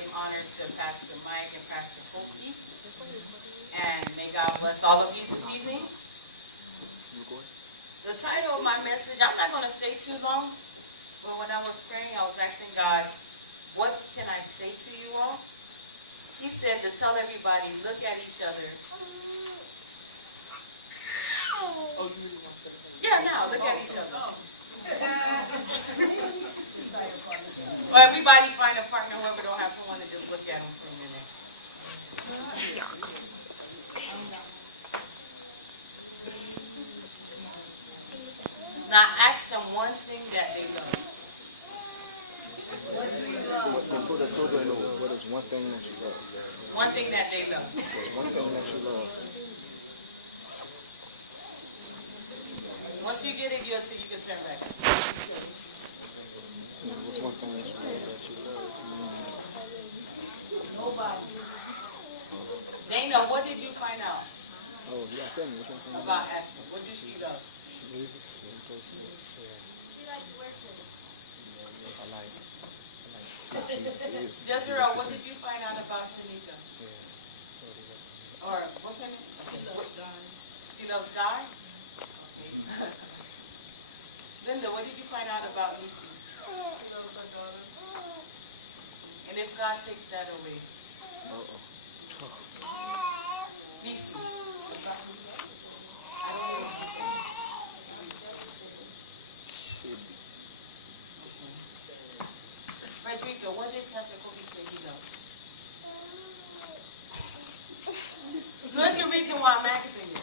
give honor to Pastor Mike and Pastor Pokey. And may God bless all of you this evening. The title of my message, I'm not going to stay too long, but when I was praying, I was asking God, what can I say to you all? He said to tell everybody, look at each other. Yeah, now, look at each other. Well, everybody find a partner, whoever don't have someone, to just look at them for a minute. Now ask them one thing that they love. What do you love? What is one thing that you love? One thing that they love. What's one thing that you love? Once you get it, you can turn back. What's one thing that you love? Nobody. Dana, what did you find out? Oh, yeah, tell me. What's one thing about Ashley? What did she love? Jesus. She likes worship. I like Jesus. Jezreel, what did you find out about Shanika? Or what's her name? She loves God? Okay. Linda, what did you find out about Nisi? She loves her daughter. And if God takes that away? Nisi. I don't know what she said. Frederica, what did Pastor Kobe say he loved? No, it's a reason why I'm asking you.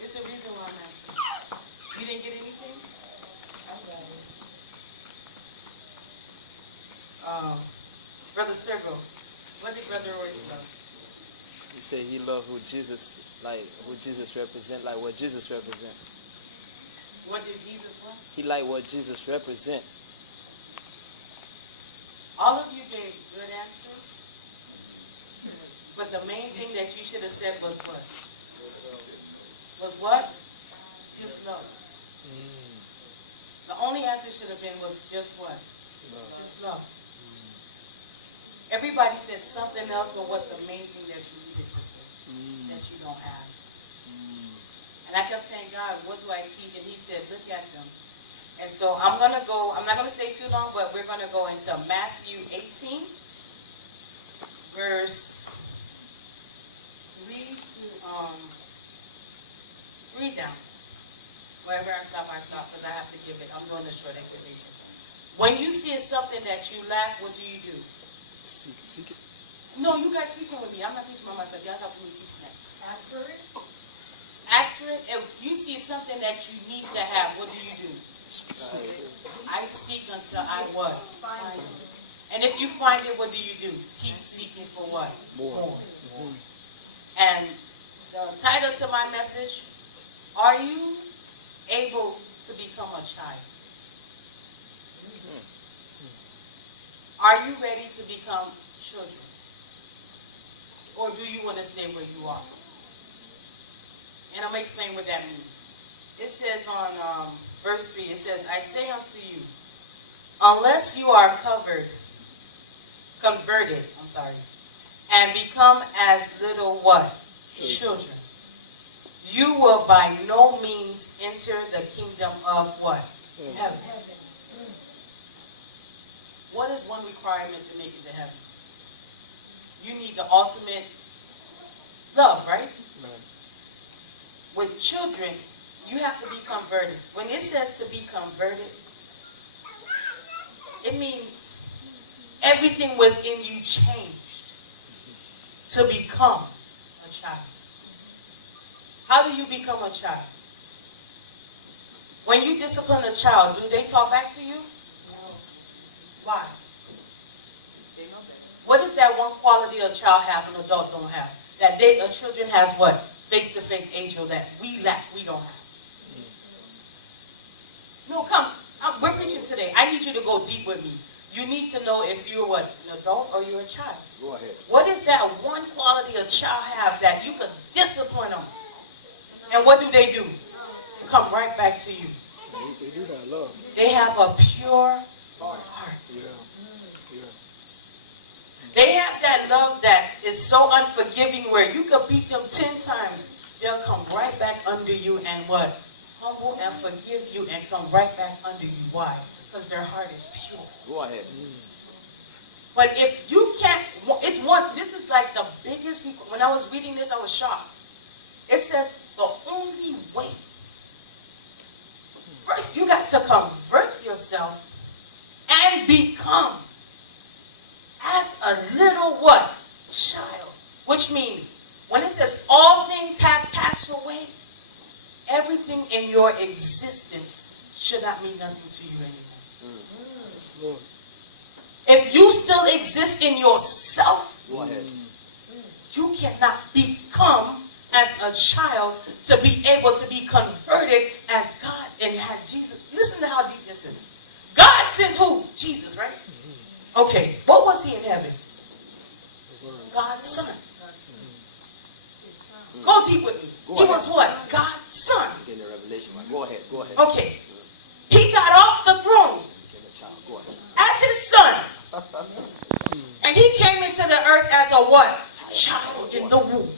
It's a reason why I'm asking you. You didn't get anything? I got it. Brother Sergo, what did Brother Royce love? He said he loved who Jesus represent, like what Jesus represent. What did Jesus love? He liked what Jesus represent. All of you gave good answers, but the main thing that you should have said was what? Was what? Just love. The only answer should have been was just what? Just love. Everybody said something else but what the main thing that you needed to say, that you don't have. And I kept saying, God, what do I teach? And he said, look at them. And so I'm not going to stay too long, but we're going to go into Matthew 18, verse 3 down. Wherever I stop, because I have to give it. I'm doing a short explanation. When you see something that you lack, what do you do? Seek it. No, you guys preaching with me. I'm not preaching by myself. Y'all helping me teach that. Ask for it. Ask for it. If you see something that you need to have, what do you do? I seek until I what? Find it. And if you find it, what do you do? Keep seeking for what? More. And the title to my message, are you able to become a child? Are you ready to become children? Or do you want to stay where you are? And I'm going to explain what that means. It says on verse 3, it says, I say unto you, unless you are converted, and become as little what? Children. You will by no means enter the kingdom of what? Heaven. What is one requirement to make it to heaven? You need the ultimate love, right? With children, you have to be converted. When it says to be converted, it means everything within you changed to become a child. How do you become a child? When you discipline a child, do they talk back to you? No. Why? They know that. What is that one quality a child have an adult don't have? That children has what? Face-to-face angel that we lack, we don't have. No, come. We're preaching today. I need you to go deep with me. You need to know if you're what? An adult or you're a child. Go ahead. What is that one quality a child have that you can discipline them? And what do? Come right back to you. They do that love. They have a pure heart. Yeah. that love that is so unforgiving where you could beat them 10 times, they'll come right back under you and what? Humble and forgive you and come right back under you. Why? Because their heart is pure. Go ahead. But if you can't, this is like the biggest, when I was reading this, I was shocked. It says the only way. First, you got to convert yourself and become as a little what? Child. Which means, when it says all things have passed away, everything in your existence should not mean nothing to you anymore. Lord. If you still exist in yourself, Go ahead. you cannot become as a child to be able to be converted as God and have Jesus. Listen to how deep this is. God sent who? Jesus, right? Okay, what was he in heaven? God's son. Go deep with me. He was what? God's son. In the revelation, right? Go ahead. Go ahead. Okay. He got off the throne Became a child. Go ahead. as his son. And he came into the earth as a what? Child in the womb.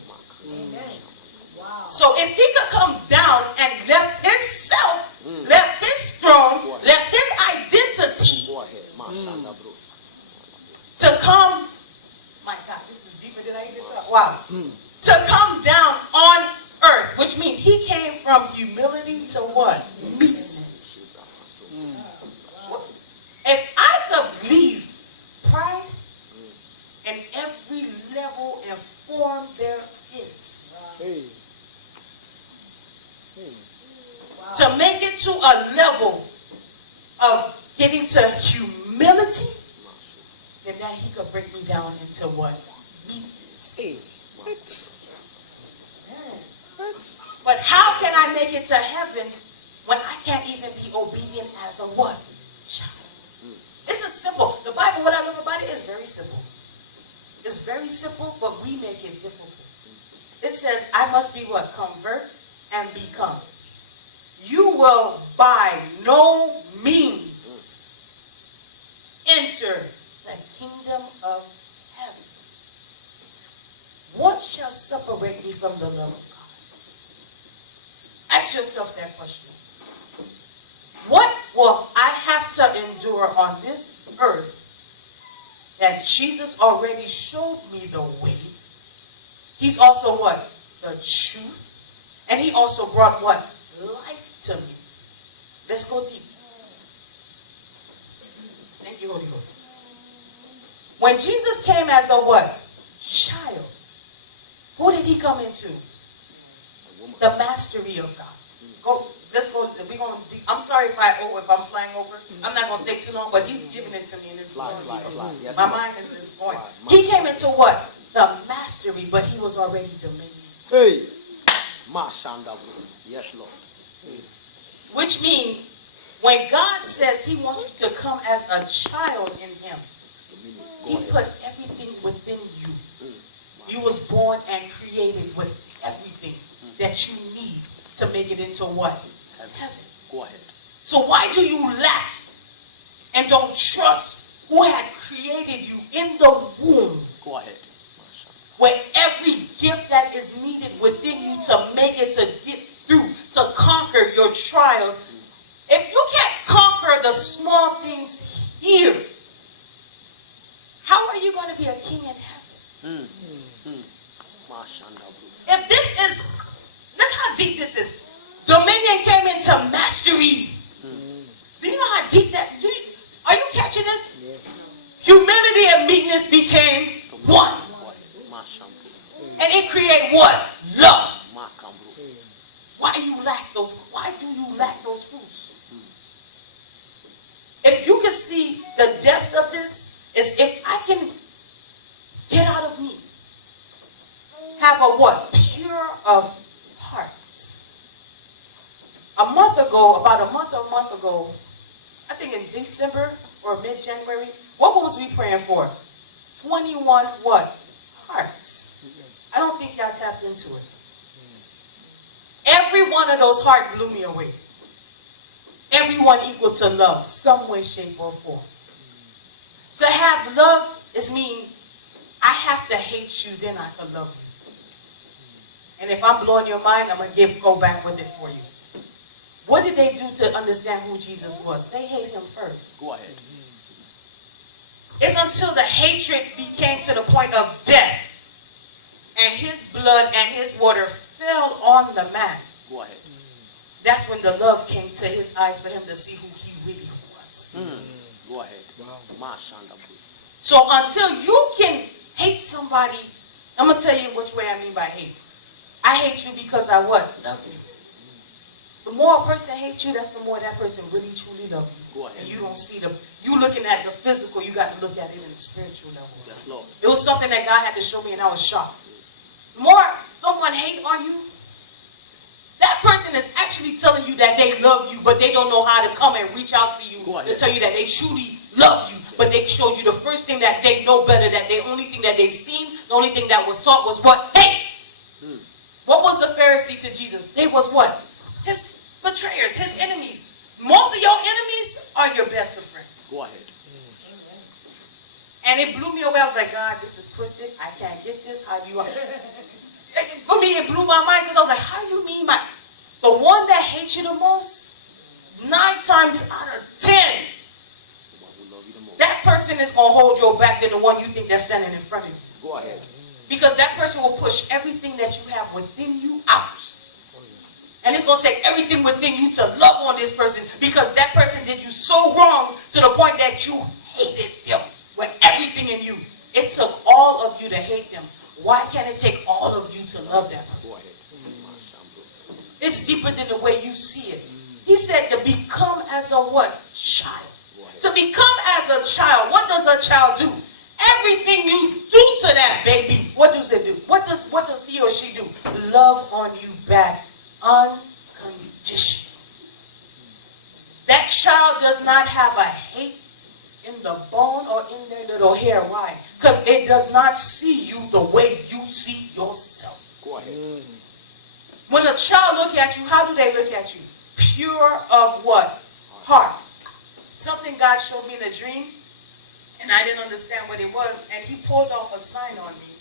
So if he could come down and left himself, left his throne, left his identity Go ahead. Mashanda bros. to come, my God, this is deeper than I even thought. Wow. To come down on earth, which means he came from humility to what? Meekness. If I could leave pride in every level and form there is, Hey. to make it to a level of getting to humility, then that he could break me down into what? Meekness. Hey. What? What? But how can I make it to heaven when I can't even be obedient as a what? Child. This is simple. The Bible, what I love about it is very simple. It's very simple, but we make it difficult. It says, I must be what? Convert and become. You will by no means enter the kingdom of heaven. What shall separate me from the love of God? Ask yourself that question. What will I have to endure on this earth that Jesus already showed me the way? He's also what? The truth. And he also brought what? Life to me. Let's go deep. Thank you, Holy Ghost. When Jesus came as a what? Child. Who did he come into? The mastery of God. Go. Let's go. We're going deep. I'm sorry if I'm flying over. I'm not going to stay too long, but he's giving it to me in this Fly. Yes, my Lord. mind is this point. Fly. He came into what? The mastery, but he was already dominion. Hey. Mashanda bros. Yes, Lord. Which means, when God says he wants you to come as a child in him, he put everything within you. You was born and created with everything that you need to make it into what? Heaven. Go ahead. So why do you lack and don't trust who had created you in the womb, Go ahead. where every gift that is needed within you to make it, to get through, to conquer your trials? If you can't conquer the small things here, how are you going to be a king in heaven? Mashanda bros. If this is, look how deep this is. Dominion came into mastery. Do you know how deep that, are you catching this? Yes. Humility and meekness became one. And it created what? Love. Why do you lack those fruits? If you can see the depths of this, is if I can get out of me, have a what? Pure of heart. About a month ago, I think in December or mid-January, what was we praying for? 21 what? Hearts. I don't think y'all tapped into it. Every one of those hearts blew me away. Everyone equal to love, some way, shape, or form. To have love is mean I have to hate you, then I can love you. And if I'm blowing your mind, I'm going to go back with it for you. What did they do to understand who Jesus was? They hate him first. Go ahead. It's until the hatred became to the point of death, and his blood and his water fell on the man. Go ahead. That's when the love came to his eyes for him to see who he really was. Go ahead. Wow. So until you can hate somebody, I'm going to tell you which way I mean by hate. I hate you because I what? Love you. The more a person hates you, that's the more that person really truly loves you. Go ahead. And you don't see you looking at the physical, you got to look at it in the spiritual level. Yes, Lord. It was something that God had to show me and I was shocked. The more someone hate on you, that person is actually telling you that they love you, but they don't know how to come and reach out to you to tell you that they truly love you. But they showed you the first thing that they know better, that the only thing that they seen, the only thing that was taught was what? Hate. What was the Pharisee to Jesus? They was what? His betrayers, his enemies. Most of your enemies are your best of friends. Go ahead. And it blew me away. I was like, God, this is twisted. I can't get this. How do you... For me, it blew my mind because I was like, how do you mean the one that hates you the most, 9 times out of 10, that person is going to hold your back than the one you think that's standing in front of you. Go ahead. Because that person will push everything that you have within you out. And it's going to take everything within you to love on this person because that person did you so wrong to the point that you hated them with everything in you. It took all of you to hate them. Why can't it take all of you to love that person? Go ahead. It's deeper than the way you see it. He said to become as a what? Child. To become as a child. What does a child do? Everything you do to that baby, what does it do? What does he or she do? Love on you back unconditional. That child does not have a hate in the bone or in their little hair. Why? Because it does not see you the way you see yourself. Go ahead. When a child look at you, how do they look at you? Pure of what? Heart. Something God showed me in a dream, and I didn't understand what it was, and he pulled off a sign on me.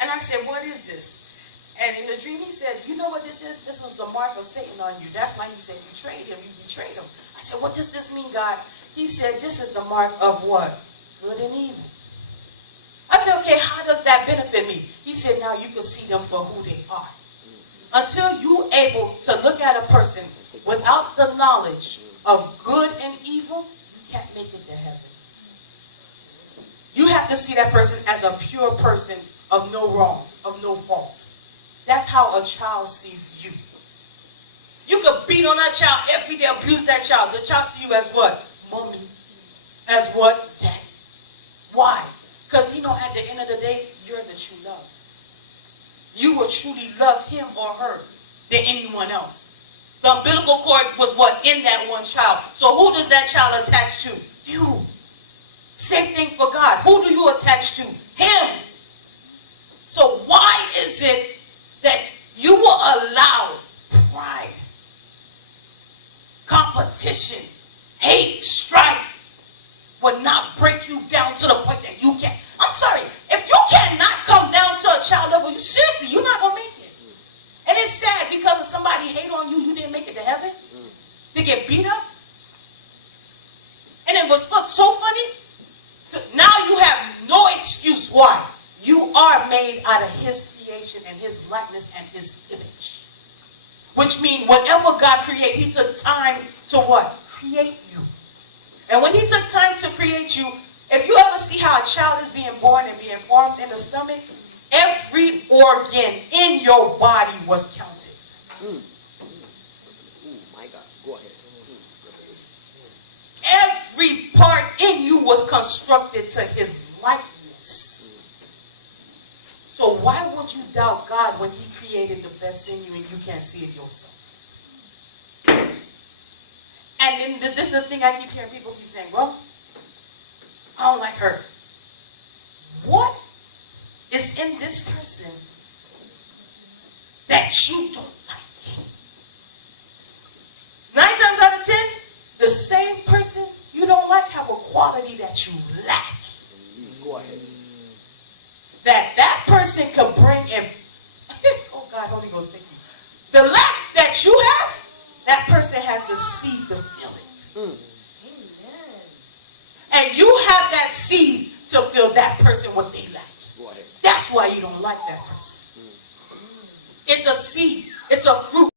And I said, what is this? And in the dream he said, you know what this is? This was the mark of Satan on you. That's why he said you betrayed him. You betrayed him. I said, what does this mean, God? He said, this is the mark of what? Good and evil. I said, okay, how does that benefit me? He said, now you can see them for who they are. Until you're able to look at a person without the knowledge of good and evil, you can't make it to heaven. You have to see that person as a pure person of no wrongs, of no faults. That's how a child sees you. You could beat on that child every day, abuse that child. The child sees you as what? Mommy. As what? Daddy. Why? Because he know at the end of the day, you're the true love. You will truly love him or her than anyone else. The umbilical cord was what? In that one child. So who does that child attach to? You. Same thing for God. Who do you attach to? Him. So why is it that you will allow pride, competition, hate, strife will not break you down to the point that you can't? I'm sorry. If you cannot come down to a child level, you seriously, you're not going to make it. And it's sad because if somebody hate on you, you didn't make it to heaven. To get beat up. And it was so funny. Now you have no excuse. Why? You are made out of his creation and his likeness and his image. Which means whatever God created, he took time to what? Create you. And when he took time to create you, if you ever see how a child is being born and being formed in the stomach, every organ in your body was counted. My God. Go ahead. Every part in you was constructed to his likeness. So why would you doubt God when he created the best in you and you can't see it yourself? And then this is the thing I keep hearing people keep saying, well, I don't like her. What is in this person that you don't like? 9 times out of 10, the same person you don't like have a quality that you lack. Go ahead. That person can bring in, oh God, Holy Ghost, thank you. The lack that you have, that person has the seed to fill it. And you have that seed to fill that person what they lack. Go ahead. That's why you don't like that person. It's a seed. It's a fruit.